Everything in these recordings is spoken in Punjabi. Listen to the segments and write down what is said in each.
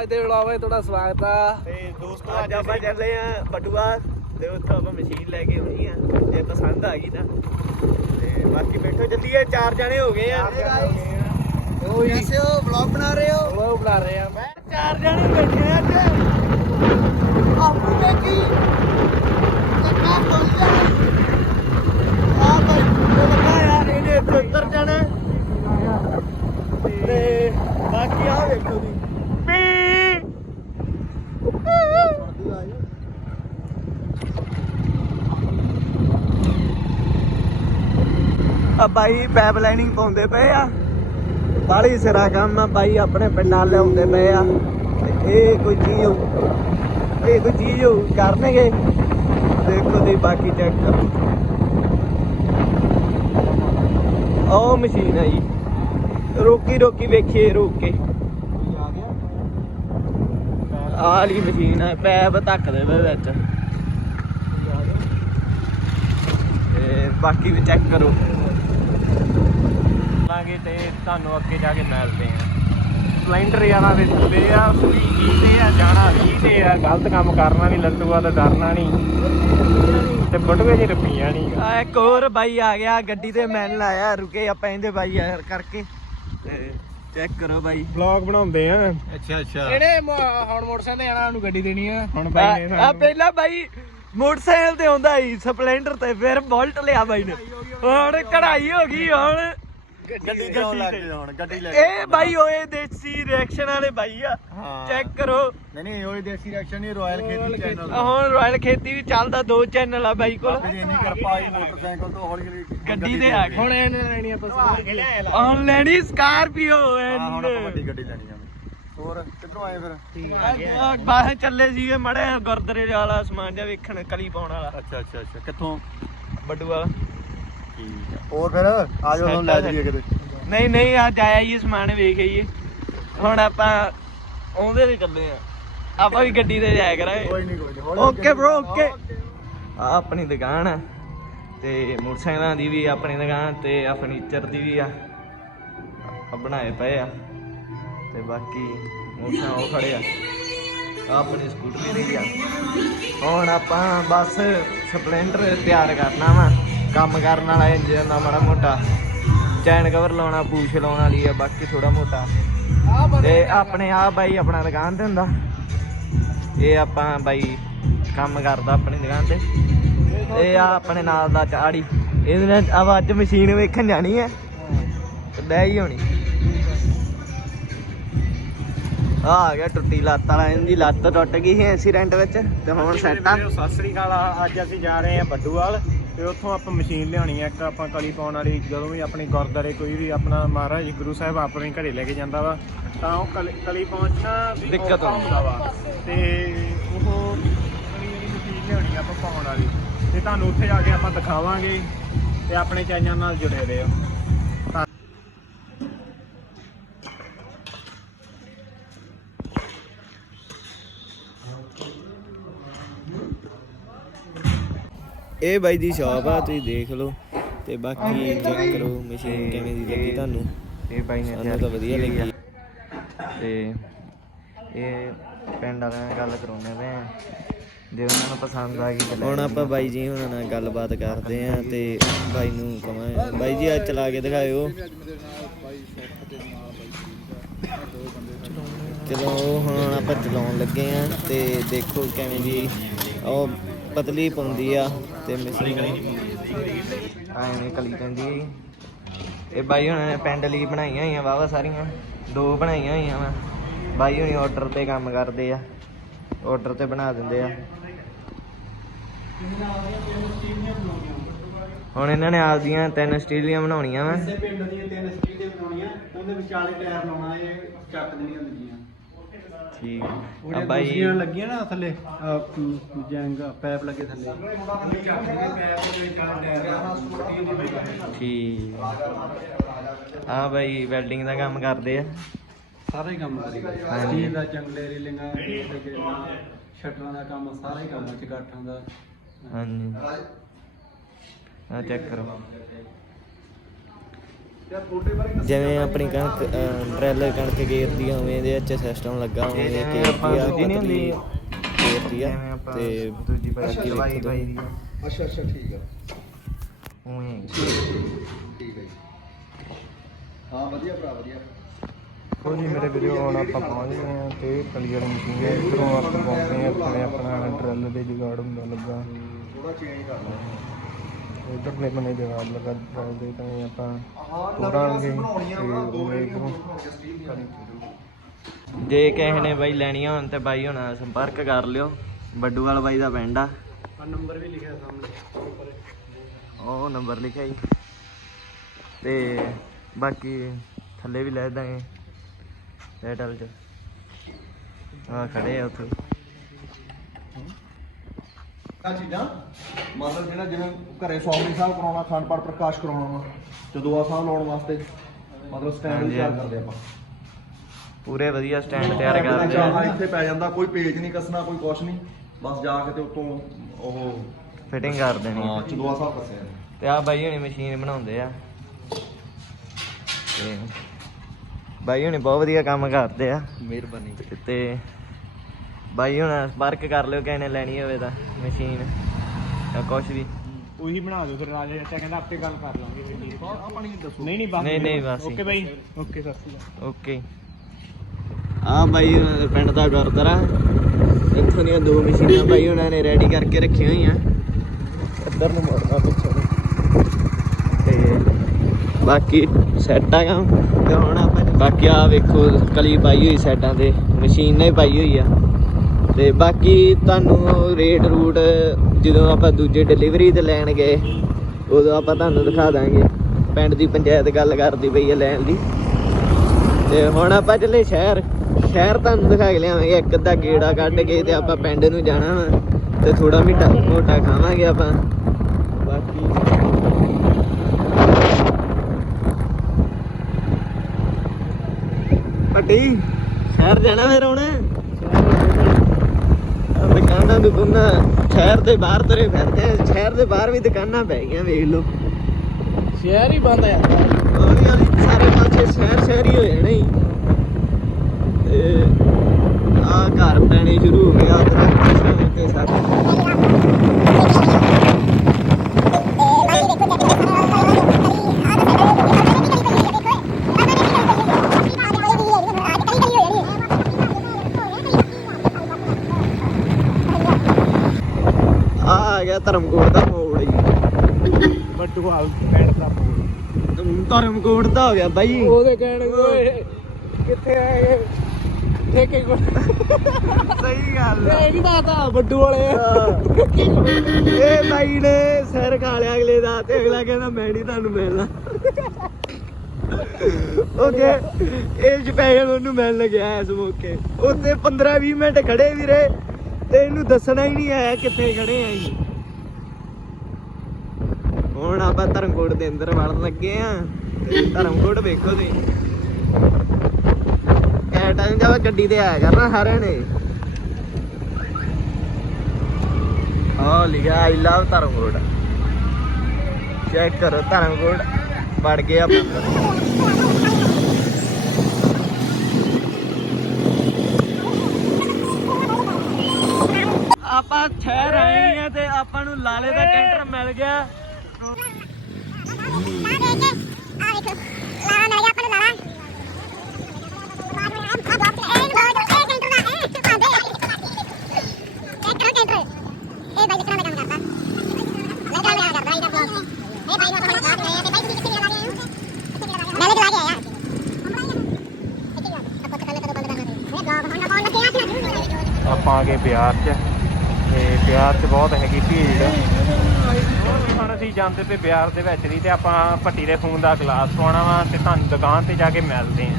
ਅੱਜ ਦੇ ਵਲੌਗ ਵਿੱਚ ਤੁਹਾਡਾ ਸਵਾਗਤ ਆ। ਤੇ ਦੋਸਤੋ ਅੱਜ ਆਪਾਂ ਚੱਲੇ ਆ ਬਟੂਆ ਤੇ ਉੱਥੋਂ ਆਪਾਂ ਮਸ਼ੀਨ ਲੈ ਕੇ ਆਉਣੀ ਆ। ਜੇ ਪਸੰਦ ਆ ਗਈ ਤਾਂ। ਤੇ ਬਾਕੀ ਬੈਠੋ ਜੱਲੀਏ ਚਾਰ ਜਣੇ ਹੋ ਗਏ ਆ। ਉਹ ਜੀ। ਕੈਸੇ ਹੋ? ਵਲੌਗ ਬਣਾ ਰਹੇ ਹੋ? ਵਲੌਗ ਬਣਾ ਰਹੇ ਆ। ਮੈਂ ਚਾਰ ਜਣੇ ਬੈਠੇ ਆ ਅੱਜ। ਆਪੂ ਦੇਖੀ ਕੱਕਾ ਬੋਲਿਆ ਆ ਭਾਈ ਉਹ ਲੱਗਾ ਯਾਰ ਇਹਨੇ 75 ਜਣੇ ਤੇ ਬਾਕੀ ਆ ਵੇਖੋ ਜੀ ਆ ਬਾਈ ਪੈਪ ਲਾਈਨਿੰਗ ਪਾਉਂਦੇ ਪਏ ਆ। ਬਾਲੀ ਸਿਰਾ ਕੰਮ ਆ ਬਾਈ, ਆਪਣੇ ਪਿੰਡਾਂ ਲਿਆਉਂਦੇ ਪਏ ਆ। ਇਹ ਕੋਈ ਚੀਜ਼ ਹੋਊ, ਇਹ ਕੋਈ ਚੀਜ਼ ਹੋਊ ਕਰਨਗੇ। ਦੇਖੋ ਦੀ ਬਾਕੀ ਚੈੱਕ ਕਰੋ। ਉਹ ਮਸ਼ੀਨ ਆ ਜੀ। ਰੋਕੀ ਰੋਕੀ ਵੇਖੀਏ, ਰੋਕ। ਕੇ ਆਹ ਵਾਲੀ ਮਸ਼ੀਨ ਆ ਪੈਪ ਧੱਕ ਦੇ ਵਿੱਚ। ਤੇ ਬਾਕੀ ਵੀ ਚੈੱਕ ਕਰੋ। ਲਾਂਗੇ ਤੇ ਤੁਹਾਨੂੰ ਅੱਗੇ ਜਾ ਕੇ ਮਿਲਦੇ ਆ ਸਪਲੈਂਡਰ ਯਾਰਾਂ ਦੇ ਥੱਲੇ ਆ ਸੂਈ ਕੀਤੇ ਆ ਜਾਣਾ ਵੀ ਤੇ ਆ। ਗਲਤ ਕੰਮ ਕਰਨਾ ਨਹੀਂ ਲੱਟੂਆ ਤਾਂ ਡਰਨਾ ਨਹੀਂ। ਤੇ ਬਟੂਏ ਜੀ ਰੁਪਈਆ ਨਹੀਂ ਆ ਇੱਕ ਹੋਰ ਬਾਈ ਆ ਗਿਆ ਗੱਡੀ ਤੇ ਮੈਨ ਲਾਇਆ ਰੁਕੇ ਆਪਾਂ ਇਹਦੇ ਬਾਈ ਯਾਰ ਕਰਕੇ। ਤੇ ਚੈੱਕ ਕਰੋ ਬਾਈ। ਵਲੌਗ ਬਣਾਉਂਦੇ ਆ। ਅੱਛਾ ਅੱਛਾ। ਇਹਨੇ ਮ- ਹੁਣ ਮੋਟਰਸਾਈਕਲ ਤੇ ਜਾਣਾ ਉਹਨੂੰ ਗੱਡੀ ਦੇਣੀ ਆ। ਹੁਣ ਆ ਆ ਪਹਿਲਾਂ ਬਾਈ ਮੋਟਰਸਾਈਕਲ ਤੇ ਆਉਂਦਾ ਸੀ ਸਪਲੈਂਡਰ ਤੇ ਫਿਰ ਬੁਲਟ ਲਿਆ ਬਾਈ ਨੇ। ਹੁਣ ਕਢਾਈ ਹੋ ਗਈ ਹੁਣ ਗੱਡੀ ਚਲਾਉਣ ਲੱਗ ਗਏ ਹੁਣ ਗੱਡੀ ਲੈ ਇਹ ਬਾਈ ਓਏ ਦੇਸੀ ਰਿਐਕਸ਼ਨ ਵਾਲੇ ਬਾਈ ਆ। ਹਾਂ। ਚੈੱਕ ਕਰੋ। ਨਹੀਂ ਨਹੀਂ ਉਹ ਦੇਸੀ ਰਿਐਕਸ਼ਨ ਨਹੀਂ ਰਾਇਲ ਖੇਤੀ ਚੈਨਲ ਆਹ ਹੁਣ ਰਾਇਲ ਖੇਤੀ ਵੀ ਚੱਲਦਾ ਦੋ ਚੈਨਲ ਆ ਬਾਈ ਕੋਲ। ਮੇਰੀ ਇੰਨੀ ਕਿਰਪਾ ਆਈ ਮੋਟਰਸਾਈਕਲ ਤੋਂ ਹੌਲੀ ਹੌਲੀ ਗੱਡੀ ਤੇ ਆ ਗਏ। ਹੁਣ ਇਹਨੇ ਲੈਣੀ ਆਪਾਂ ਹੁਣ ਲੈਣੀ ਸਕਾਰਪੀਓ ਹਾਂ ਹੁਣ ਆਪਾਂ ਵੱਡੀ ਗੱਡੀ ਲੈਣੀ ਆ। ਹੋਰ ਕਿੱਧਰੋਂ ਆਏ ਫਿਰ? ਬਾਹਰ ਚੱਲੇ ਸੀਗੇ ਮੜੇ ਗੁਰਦੁਆਰੇ ਵਾਲਾ ਸਮਾਨ ਜਿਹਾ ਵੇਖਣ ਕਲੀ ਪਾਉਣ ਵਾਲਾ। ਅੱਛਾ ਅੱਛਾ ਅੱਛਾ। ਕਿੱਥੋਂ? ਬੱਡੂ ਵਾਲਾ। ਠੀਕ ਆ। ਹੋਰ ਫਿਰ ਆ ਜਾਓ ਤੁਹਾਨੂੰ ਲੈ ਜਾਈਏ ਕਿਤੇ। ਨਹੀਂ ਨਹੀਂ ਆ ਜਾਇਆ ਹੀ ਸਮਾਨ ਵੇਖ ਆਈਏ। ਹੁਣ ਆਪਾਂ ਆਉਂਦੇ ਤੇ ਚੱਲੇ ਆ। ਆਪਾਂ ਵੀ ਗੱਡੀ ਤੇ ਜਾਇਆ ਕਰਾਂਗੇ। ਕੋਈ ਨਹੀਂ ਕੋਈ ਨਹੀਂ ਓਕੇ ਬ్రో ਓਕੇ। ਆ ਆਪਣੀ ਦੁਕਾਨ ਆ ਤੇ ਮੋਟਰਸਾਈਕਲਾਂ ਦੀ ਵੀ ਆਪਣੀ ਦੁਕਾਨ ਤੇ ਆ ਫਰਨੀਚਰ ਦੀ ਵੀ ਆ। ਆ ਬਣਾਏ ਪਏ ਆ ਤੇ ਬਾਕੀ ਮੋਟਰਸਾਈਕਲ ਉਹ ਖੜੇ ਆ। ਆਹ ਆਪਣੀ ਸਕੂਟਰੀ ਦੀ ਆ। ਹੁਣ ਆਪਾਂ ਬਸ ਸਪਲੈਂਡਰ ਤਿਆਰ ਕਰਨਾ ਵਾ। ਕੰਮ ਕਰਨ ਵਾਲਾ ਇੰਜਨ ਦਾ ਮਾੜਾ ਮੋਟਾ। ਚੈਨ ਕਵਰ ਲਾਉਣਾ ਪੂਛ ਲਾਉਣ ਵਾਲੀ ਆ, ਬਾਕੀ ਥੋੜਾ ਮੋਟਾ। ਤੇ ਆਪਣੇ ਆ ਬਾਈ ਆਪਣਾ ਦੁਕਾਨ ਤੇ ਹੁੰਦਾ। ਇਹ ਆਪਾਂ ਬਾਈ ਕੰਮ ਕਰਦਾ ਆਪਣੀ ਦੁਕਾਨ ਤੇ। ਇਹ ਆ ਆਪਣੇ ਨਾਲ ਦਾ ਚਾੜੀ ਇਹਦੇ ਨਾਲ ਆਹ ਅੱਜ ਮਸ਼ੀਨ ਵੇਖਣ ਜਾਣੀ ਹੈ ਲੈ ਹੀ ਹੋਣੀ। ਆ ਆ ਗਿਆ ਟੁੱਟੀ ਲੱਤ ਵਾਲਾ, ਇਹਦੀ ਲੱਤ ਟੁੱਟ ਗਈ ਸੀ ਐਕਸੀਡੈਂਟ ਵਿੱਚ ਤੇ ਹੁਣ ਸੈੱਟ ਆ। ਸਤਿ ਸ੍ਰੀ ਅਕਾਲ, ਅੱਜ ਅਸੀਂ ਜਾ ਰਹੇ ਹਾਂ ਬੱਡੂਵਾਲ। ਤੇ ਉੱਥੋਂ ਆਪਾਂ ਮਸ਼ੀਨ ਲਿਆਉਣੀ ਆ ਇੱਕ ਆਪਾਂ ਕਲੀ ਪਾਉਣ ਵਾਲੀ ਜਦੋਂ ਵੀ ਆਪਣੀ ਗੁਰਦਾਰੇ ਕੋਈ ਵੀ ਆਪਣਾ ਮਹਾਰਾਜ ਗੁਰੂ ਸਾਹਿਬ ਆਪਣੇ ਘਰੇ ਲੈ ਕੇ ਜਾਂਦਾ ਵਾ ਤਾਂ ਉਹ ਕਲੀ- ਕਲੀ ਪਹੁੰਚਣਾ ਦਿੱਕਤ ਹੁੰਦੀ। ਵਾ। ਤੇ ਉਹ ਕਲੀ ਵਾਲੀ ਮਸ਼ੀਨ ਲਿਆਉਣੀ ਆ ਆਪਾਂ ਪਾਉਣ ਵਾਲੀ। ਤੇ ਤੁਹਾਨੂੰ ਉੱਥੇ ਜਾ ਕੇ ਆਪਾਂ ਦਿਖਾਵਾਂਗੇ ਤੇ ਆਪਣੇ ਚੈਨਲ ਨਾਲ ਜੁੜੇ ਰਹੋ। ਇਹ ਬਾਈ ਦੀ ਸ਼ਾਪ ਆ ਤੁਸੀਂ ਦੇਖ ਲਓ। ਤੇ ਬਾਕੀ ਚੈੱਕ ਕਰੋ ਮਸ਼ੀਨ ਕਿਵੇਂ ਦੀ ਲੱਗੀ ਤੁਹਾਨੂੰ। ਇਹ ਬਾਈ ਨੇ ਸਾਨੂੰ ਤਾਂ ਵਧੀਆ ਲੱਗੀ। ਤੇ ਇਹ ਪਿੰਡ ਵਾਲਿਆਂ ਨਾਲ ਗੱਲ ਕਰਾਉਂਦੇ ਪਏ ਆ। ਜੇ ਉਹਨਾਂ ਨੂੰ ਪਸੰਦ ਆ ਗਈ ਤਾਂ ਹੁਣ ਆਪਾਂ ਬਾਈ ਜੀ ਉਹਨਾਂ ਨਾਲ ਗੱਲਬਾਤ ਕਰਦੇ ਆ ਤੇ ਬਾਈ ਨੂੰ ਕਹਾਂ ਬਾਈ ਜੀ ਅੱਜ ਚਲਾ ਕੇ ਦਿਖਾਇਓ। ਚਲੋ ਹੁਣ ਆਪਾਂ ਚਲਾਉਣ ਲੱਗੇ ਆ ਤੇ ਦੇਖੋ ਕਿਵੇਂ ਦੀ ਉਹ ਪਤਲੀ ਪਾਉਂਦੀ ਆ। ਤੇ ਮਸ਼ੀਨ ਐਵੇਂ ਕਲੀ ਹੈ ਇਹ ਬਾਈ ਹੁਣ ਪਿੰਡ ਲਈ ਬਣਾਈਆਂ ਹੋਈਆਂ ਵਾਵਾ ਸਾਰੀਆਂ। ਦੋ ਬਣਾਈਆਂ ਹੋਈਆਂ ਵਾ। ਬਾਈ ਹੁਣੀ ਆਰਡਰ ਤੇ ਕੰਮ ਕਰਦੇ ਆ। ਆਰਡਰ ਤੇ ਬਣਾ ਦਿੰਦੇ ਆ। ਹੁਣ ਇਹਨਾਂ ਨੇ ਆਪਦੀਆਂ ਤਿੰਨ ਸਟੀਲੀਆਂ ਬਣਾਉਣੀਆਂ ਵਾ। ਪਿੰਡ ਦੀਆਂ ਤਿੰਨ ਸਟੀਲ ਦੇ ਬਣਾਉਣੀਆਂ ਉਹਦੇ ਵਿਚਾਲੇ ਟਾਇਰ ਲਾਉਣਾ ਇਹ ਚੱਕ ਦੇਣੀਆਂ ਲੱਗੀਆਂ ਠੀਕ ਆ ਉਹਦੀਆਂ ਬਾਈ ਦੂਜੀਆਂ ਲੱਗੀਆਂ ਨਾ ਥੱਲੇ ਜੰਗ ਪੈਪ ਲੱਗੇ ਥੱਲੇ। ਠੀਕ। ਆ ਬਾਈ ਵੈਲਡਿੰਗ ਦਾ ਕੰਮ ਕਰਦੇ ਆ। ਸਾਰਾ ਕੰਮ ਕਰੀਦਾ ਹਾਂਜੀ। ਸਟੀਲ ਦਾ ਜੰਗਲੇ ਰੀਲਿੰਗਾਂ ਸ਼ਟਰਾਂ ਦਾ ਕੰਮ ਸਾਰਾ ਹੀ ਕੰਮ ਚਗਾਠਾਂ ਦਾ। ਹਾਂਜੀ। ਆ ਚੈੱਕ ਕਰੋ। ਜਿਵੇਂ ਆਪਣੀ ਕਣਕ ਟ੍ਰੇਲਰ ਕਣਕ ਗੇਰਦੀ ਆ ਉਵੇਂ ਇਹਦੇ ਵਿੱਚ ਸਿਸਟਮ ਲੱਗਾ ਉਵੇਂ ਆਪਾਂ ਗੇਰਦੀ ਆ ਹੁੰਦੀ, ਗੇਰਦੀ ਆ ਤੇ ਦੂਜੀ ਬਾਕੀ ਦਵਾਈ। ਦਵਾਈ ਦੀ ਅੱਛਾ। ਅੱਛਾ ਠੀਕ ਆ। ਉਵੇਂ ਠੀਕ ਹੈ ਵਧੀਆ ਭਰਾ ਵਧੀਆ। ਉਹ ਜੀ ਮੇਰੇ ਵੀਡੀਓ ਹੁਣ ਆਪਾਂ ਪਹੁੰਚ ਗਏ ਆ ਤੇ ਕਲੀ ਵਾਲੀ ਮਸ਼ੀਨ ਹੈ ਇਧਰੋਂ ਆਪਾਂ ਪਾਉਂਦੇ ਆ ਥੱਲੇ ਆਪਣਾ ਡਰਲ ਦੇ ਜੁਗਾੜ ਹੁੰਦਾ ਲੱਗਾ। ਥੋੜਾ ਚੇਂਜ ਕਰ ਲਓ। ਇਧਰਲੇ ਬੰਨੇ ਜੁਗਾੜ ਲੱਗਾ ਡਰਲ ਦੇ ਤਾਂ ਇਹ ਆਪਾਂ ਤੋੜਾਂਗੇ ਇਧਰੋਂ ਜੇ ਕਿਸੇ ਨੇ ਬਾਈ ਲੈਣੀਆਂ ਹੋਣ ਤੇ ਬਾਈ ਹੋਣਾ ਸੰਪਰਕ ਕਰ ਲਿਓ ਬੱਡੂਵਾਲ ਬਾਈ ਦਾ ਪਿੰਡ ਆ। ਨੰਬਰ ਵੀ ਲਿਖਿਆ ਸਾਹਮਣੇ ਉਹ ਨੰਬਰ ਲਿਖਿਆ ਜੀ। ਤੇ ਬਾਕੀ ਥੱਲੇ ਵੀ ਲੈ ਦਾਂਗੇ ਟਾਈਟਲ ਚ। ਆ ਖੜੇ ਆ ਉੱਥੇ। ਆ ਚੀਜ਼ਾਂ ਮਤਲਬ ਜਿਹੜਾ ਜਿਵੇਂ ਘਰੇ ਸੌਮਣੀ ਸਾਹਿਬ ਕਰਾਉਣਾ ਅਖੰਡ ਪਾਠ ਪ੍ਰਕਾਸ਼ ਕਰਾਉਣਾ ਵਾ ਚਦੂਆ ਸਾਹਿਬ ਲਾਉਣ ਵਾਸਤੇ ਮਤਲਬ ਸਟੈਂਡ ਹਾਂਜੀ, ਤਿਆਰ ਹਾਂਜੀ। ਕਰਦੇ ਆਪਾਂ। ਪੂਰੇ ਵਧੀਆ ਸਟੈਂਡ ਤਿਆਰ ਕਰਦੇ ਆ। ਇੱਥੇ ਪੈ ਜਾਂਦਾ ਕੋਈ ਪੇਜ ਨਹੀਂ ਕੱਸਣਾ ਕੋਈ ਕੁਛ ਨਹੀਂ ਬਸ ਜਾ ਕੇ ਤੇ ਉਤੋਂ ਉਹ ਫਿਟਿੰਗ ਕਰ ਦੇਣੀ। ਹਾਂ ਚਦੂਆ ਸਾਹਿਬ ਕੱਸਿਆ ਤੇ ਆ ਬਾਈ ਹੁਣੀ ਮਸ਼ੀਨ ਬਣਾਉਂਦੇ ਆ। ਤੇ ਬਾਈ ਹੁਣੀ ਬਹੁਤ ਵਧੀਆ ਕੰਮ ਕਰਦੇ ਆ। ਮਿਹਰਬਾਨੀ। ਤੇ ਬਾਈ ਹੁਣ ਸੰਪਰਕ ਕਰ ਲਿਓ ਕਿਸੇ ਨੇ ਲੈਣੀ ਹੋਵੇ ਤਾਂ ਮਸ਼ੀਨ ਜਾਂ ਕੁਛ ਵੀ। ਉਹੀ ਬਣਾ ਦਿਓ ਫਿਰ ਰਾਜਾ ਚਾਚਾ ਕਹਿੰਦਾ ਆਪੇ ਗੱਲ ਕਰ ਲਾਂਗੇ ਫਿਰ ਜੀ। ਆਪਾਂ ਨਹੀਂ ਦੱਸੋ। ਨਹੀਂ ਨਹੀਂ ਬਸ ਨਹੀਂ, ਨਹੀਂ, ਬਸ। ਹੀ। ਓਕੇ ਬਾਈ ਓਕੇ ਸਤਿ ਸ਼੍ਰੀ ਅਕਾਲ। ਓਕੇ। ਆ ਬਾਈ ਉਹਨਾਂ ਦੇ ਪਿੰਡ ਦਾ ਗੁਰਦੁਆਰਾ। ਇੱਥੋਂ ਦੀਆਂ ਦੋ ਮਸ਼ੀਨਾਂ ਬਾਈ ਉਹਨਾਂ ਨੇ ਰੈਡੀ ਕਰਕੇ ਰੱਖੀਆਂ ਹੋਈਆਂ। ਇੱਧਰ ਨੂੰ ਮੋੜਨਾ ਪਿੱਛੇ ਨੂੰ। ਤੇ ਬਾਕੀ ਸੈੱਟ ਆ ਕੰਮ। ਤੇ ਹੁਣ ਆਪਾਂ ਬਾਕੀ ਆ ਵੇਖੋ ਕਲੀ ਪਾਈ ਹੋਈ ਸੈੱਟਾਂ ਤੇ। ਮਸ਼ੀਨ ਨੇ ਪਾਈ ਹੋਈ ਆ। ਤੇ ਬਾਕੀ ਤੁਹਾਨੂੰ ਰੇਟ ਰੂਟ ਜਦੋਂ ਆਪਾਂ ਦੂਜੇ ਡਿਲੀਵਰੀ ਤੇ ਲੈਣ ਗਏ, ਉਦੋਂ ਆਪਾਂ ਤੁਹਾਨੂੰ ਦਿਖਾ ਦਾਂਗੇ। ਪਿੰਡ ਦੀ ਪੰਚਾਇਤ ਗੱਲ ਕਰਦੀ ਪਈ ਹੈ ਲੈਣ ਦੀ। ਤੇ ਹੁਣ ਆਪਾਂ ਚੱਲੇ ਸ਼ਹਿਰ। ਸ਼ਹਿਰ ਤੁਹਾਨੂੰ ਦਿਖਾ ਕੇ ਲਿਆਵਾਂਗੇ, ਇੱਕ ਅੱਧਾ ਗੇੜਾ ਕੱਢ ਕੇ ਤੇ ਆਪਾਂ ਪਿੰਡ ਨੂੰ ਜਾਣਾ ਵਾ। ਤੇ ਥੋੜਾ ਮਿੱਠਾ ਮੋਟਾ ਖਾਵਾਂਗੇ ਆਪਾਂ। ਬਾਕੀ ਪੱਟੀ, ਸ਼ਹਿਰ ਜਾਣਾ ਫਿਰ ਹੁਣ? ਦੁਕਾਨਾਂ ਦੁਕਾਨਾਂ ਸ਼ਹਿਰ ਦੇ ਬਾਹਰ ਤੁਰੇ ਫਿਰਦੇ ਆ ਸ਼ਹਿਰ ਦੇ ਬਾਹਰ ਵੀ ਦੁਕਾਨਾਂ ਪੈ ਗਈਆਂ ਵੇਖ ਲਓ। ਸ਼ਹਿਰ ਹੀ ਬੰਦ ਆ ਯਾਰ। ਹੌਲੀ ਹੌਲੀ ਸਾਰੇ ਪਾਸੇ ਸ਼ਹਿਰ ਸ਼ਹਿਰ ਹੀ ਹੋ ਜਾਣਾ ਹੀ ਤੇ ਆ ਘਰ ਪੈਣੇ ਸ਼ੁਰੂ ਹੋ ਗਿਆ ਦਰਖਤ ਤੇ ਸਾਰੇ ਆ ਧਰਮਕੋਟ ਦਾ ਮੋੜ ਜੀ ਬੱਟੂ ਹਾਲ ਪੈਣ ਦਾ ਪੂਰ ਧਰਮਕੋਟ ਦਾ ਹੋ ਗਿਆ ਬਾਈ। ਉਹਦੇ ਕਹਿਣ ਓਏ ਕਿੱਥੇ ਆ ਇਹ? ਠੇਕੇ ਕੋਲ। ਸਹੀ ਗੱਲ ਆ। ਇਹ ਕੀ ਬਾਤ ਆ ਬੱਡੂ ਵਾਲੇ। ਇਹ ਬਾਈ ਨੇ ਸਿਰ ਖਾ ਲਿਆ ਅਗਲੇ ਦਾ ਤੇ ਅਗਲਾ ਕਹਿੰਦਾ ਮੈਂ ਨਹੀਂ ਤੁਹਾਨੂੰ ਮਿਲਣਾ। ਓਕੇ ਇਹ ਸਪੈਸ਼ਲ ਉਹਨੂੰ ਮਿਲਣ ਗਿਆ ਇਸ ਮੌਕੇ। ਉੱਥੇ 15 20 ਮਿੰਟ ਖੜੇ ਵੀਰੇ ਤੇ ਇਹਨੂੰ ਦੱਸਣਾ ਹੀ ਨਹੀਂ ਆਇਆ ਕਿੱਥੇ ਖੜੇ ਆ ਜੀ ਹੁਣ ਆਪਾਂ ਧਰਮਕੋਟ ਦੇ ਅੰਦਰ ਵੜਨ ਲੱਗੇ ਆ। ਧਰਮਕੋਟ ਵੇਖੋ ਤੁਸੀਂ। ਐ ਟਾਈਮ ਜਦ ਗੱਡੀ ਤੇ ਆਇਆ ਕਰਨਾ ਸਾਰਿਆਂ ਨੇ। ਹਾਂ ਲਿਖਿਆ ਆਈ ਲਵ ਧਰਮਕੋਟ। ਚੈੱਕ ਕਰੋ ਧਰਮਕੋਟ ਵੜ ਗਏ ਆਪਾਂ। ਆਪਾਂ ਠਹਿਰ ਆਏ ਆ ਤੇ ਆਪਾਂ ਨੂੰ ਲਾਲੇ ਦਾ ਕੈਂਟਰ ਮਿਲ ਗਿਆ। ਆਪਾਂ ਆ ਗਏ ਬਿਹਾਰ 'ਚ। ਤੇ ਬਿਹਾਰ 'ਚ ਬਹੁਤ ਹੈਗੀ ਭੀੜ। ਹੁਣ ਅਸੀਂ ਜਾਂਦੇ ਤੇ ਬਿਹਾਰ ਦੇ ਵਿੱਚ ਨਹੀਂ ਤੇ ਆਪਾਂ ਭੱਟੀ ਦੇ ਫੋਨ ਦਾ ਗਲਾਸ ਪਵਾਉਣਾ ਵਾ ਤੇ ਤੁਹਾਨੂੰ ਦੁਕਾਨ ਤੇ ਜਾ ਕੇ ਮਿਲਦੇ ਆਂ।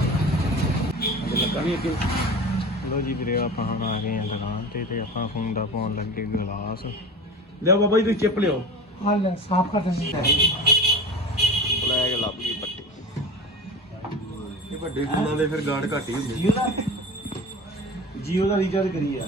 ਲੋ ਜੀ ਵੀਰੇ ਆਪਾਂ ਹੁਣ ਆ ਗਏ ਆਂ ਦੁਕਾਨ ਤੇ ਤੇ ਆਪਾਂ ਫੋਨ ਦਾ ਪਾਉਣ ਲੱਗੇ ਗਲਾਸ। ਲਿਓ ਬਾਬਾ ਜੀ ਤੁਸੀਂ ਚਿੱਪ ਲਿਓ ਬਲੈਕ ਲੱਭ ਗਈ ਪੱਟੀ। ਇਹ ਵੱਡੇ ਫੋਨਾਂ ਦੇ ਫਿਰ ਗਾਰਡ ਘੱਟ ਹੀ ਹੁੰਦੇ। ਜੀਓ ਦਾ ਰੀਚਾਰਜ ਕਰੀ ਯਾਰ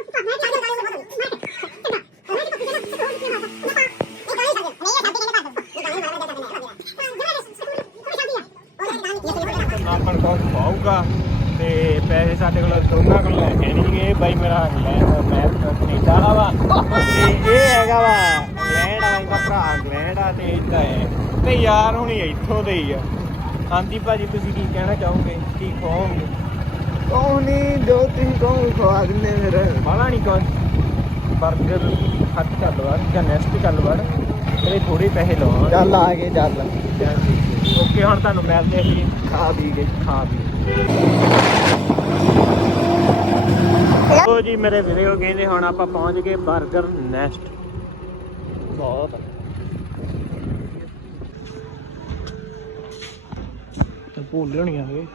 ਆਪਾਂ ਨੂੰ ਕੁਛ ਪਾਊਗਾ ਤੇ ਪੈਸੇ ਸਾਡੇ ਕੋਲ ਦੋਨਾਂ ਕੋਲ ਲੈ ਕੇ ਨਹੀਂ ਗਏ। ਬਾਈ ਮੇਰਾ ਇੰਗਲੈਂਡ ਮੈਂ ਕੈਨੇਡਾ ਦਾ ਵਾ। ਤੇ ਇਹ ਹੈਗਾ ਵਾ ਇੰਗਲੈਂਡ ਵਾਲਾ ਇਹਦਾ ਭਰਾ ਇੰਗਲੈਂਡ ਆ ਤੇ ਇੱਦਾਂ ਹੈ। ਤੇ ਯਾਰ ਹੁਣੀ ਇੱਥੋਂ ਦੇ ਹੀ ਆ। ਹਾਂਜੀ ਭਾਜੀ ਤੁਸੀਂ ਕੀ ਕਹਿਣਾ ਚਾਹੋਗੇ? ਕੀ ਕਹੋਗੇ? ਨਹੀਂ ਜੋ ਤੁਸੀਂ ਕਹੋ ਖਵਾ ਦਿੰਨੇ ਫਿਰ। ਬਾਲਾ ਨਹੀਂ ਕੌਣ ਬਰਗਰ ਹੱਥ ਚੱਲ ਵੜ ਜਾਂ ਨੈਕਸਟ ਚੱਲ ਵੜ। ਤੇਰੇ ਥੋੜੇ ਪੈਸੇ ਲਵਾਂ ਚੱਲ ਆ ਗਏ ਚੱਲ। ਓਕੇ ਹੁਣ ਤੁਹਾਨੂੰ ਮਿਲਦੇ ਜੀ ਖਾ ਪੀ ਕੇ ਖਾ ਪੀ ਲੋ ਜੀ ਮੇਰੇ ਵੀਡੀਓ ਕਹਿੰਦੇ ਹੁਣ ਆਪਾਂ ਪਹੁੰਚ ਗਏ 버ਗਰ ਨੈਸਟ। ਬਹੁਤ। ਤੇ ਭੁੱਲ ਹੋਣੀ ਆ ਇਹ।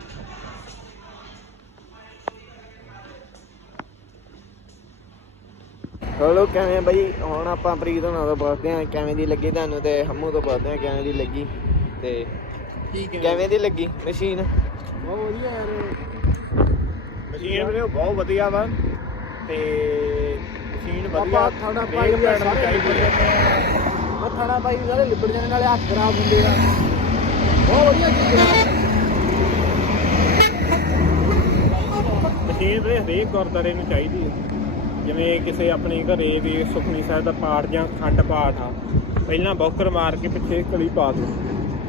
ਚਲੋ ਕਿਵੇਂ ਬਈ? ਹੁਣ ਆਪਾਂ ਪ੍ਰੀਤ ਹੋਣਾ ਤੋਂ ਪੁੱਛਦੇ ਆ ਕਿਵੇਂ ਦੀ ਲੱਗੀ ਤੁਹਾਨੂੰ ਤੇ ਹੰਮੂ ਤੋਂ ਪੁੱਛਦੇ ਆ ਕਿਵੇਂ ਦੀ ਲੱਗੀ? ਤੇ ਠੀਕ ਹੈ ਕਿਵੇਂ ਦੀ ਲੱਗੀ ਮਸ਼ੀਨ? ਬਹੁਤ ਵਧੀਆ ਯਾਰ। ਮਸ਼ੀਨ ਵੀਰੇ ਬਹੁਤ ਵਧੀਆ ਵਾ ਤੇ ਮਸ਼ੀਨ ਵਧੀਆ। ਦੇਖ ਪਾਈ ਭੈਣ ਨੂੰ ਸਾਰੇ ਚਾਹੀਦੀ ਲਿਬੜ ਹੈ। ਜਾਂਦੇ ਆ। ਮੱਥਾਣਾ ਪਾਈ ਸਾਰੇ ਲਿਬੜ ਜਾਂਦੇ ਨਾਲੇ ਹੱਥ ਖਰਾਬ ਹੁੰਦੇ ਆ। ਬਹੁਤ ਵਧੀਆ ਚੀਜ਼ ਹੈ ਮਸ਼ੀਨ ਵੀਰੇ ਹਰੇਕ ਗੁਰਦਾਰੇ ਨੂੰ ਚਾਹੀਦੀ ਹੈ। ਜਿਵੇਂ ਕਿਸੇ ਆਪਣੇ ਘਰੇ ਵੀ ਸੁਖਮਨੀ ਸਾਹਿਬ ਦਾ ਪਾਠ ਜਾਂ ਖੰਡ ਪਾਠ ਆ ਪਹਿਲਾਂ ਬੌਕਰ ਮਾਰ ਕੇ ਪਿੱਛੇ ਕਲੀ ਪਾ ਦੋ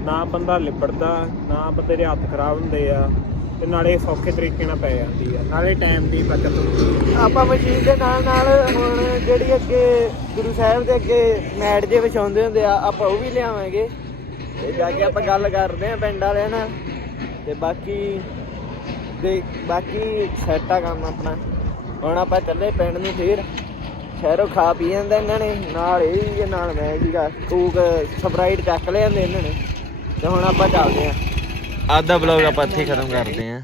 ਨਾ ਬੰਦਾ ਲਿਬੜਦਾ ਨਾ ਬੰਦੇ ਦੇ ਹੱਥ ਖਰਾਬ ਹੁੰਦੇ ਆ। ਤੇ ਨਾਲੇ ਸੌਖੇ ਤਰੀਕੇ ਨਾਲ ਪੈ ਜਾਂਦੀ ਆ, ਨਾਲੇ ਟਾਈਮ ਦੀ ਬਚਤ ਹੁੰਦੀ ਆ। ਆਪਾਂ ਮਸ਼ੀਨ ਦੇ ਨਾਲ ਨਾਲ ਹੁਣ ਜਿਹੜੀ ਅੱਗੇ ਗੁਰੂ ਸਾਹਿਬ ਦੇ ਅੱਗੇ ਮੈਟ ਜੇ ਵਿਛਾਉਂਦੇ ਹੁੰਦੇ ਆ, ਆਪਾਂ ਉਹ ਵੀ ਲਿਆਵਾਂਗੇ। ਤੇ ਜਾ ਕੇ ਆਪਾਂ ਗੱਲ ਕਰਦੇ ਆ ਪਿੰਡ ਵਾਲਿਆਂ ਨਾਲ। ਤੇ ਬਾਕੀ ਦੇ ਬਾਕੀ ਸੈੱਟ ਆ ਕੰਮ ਆਪਣਾ। ਹੁਣ ਆਪਾਂ ਚੱਲੇ ਪਿੰਡ ਨੂੰ ਫੇਰ। ਸ਼ਹਿਰੋਂ ਖਾ ਪੀ ਜਾਂਦਾ ਇਹਨਾਂ ਨੇ, ਨਾਲ ਇਹ ਵੀ ਤੇ ਨਾਲ ਮੈਂ ਸੀਗਾ ਕੂਕ ਸਪਰਾਈਟ ਚੱਕ ਲਿਆਂਦੇ ਇਹਨਾਂ ਨੇ। ਤੇ ਹੁਣ ਆਪਾਂ ਚੱਲਦੇ ਆ। ਅੱਜ ਦਾ ਵਲੌਗ ਆਪਾਂ ਇੱਥੇ ਖਤਮ ਕਰਦੇ ਆ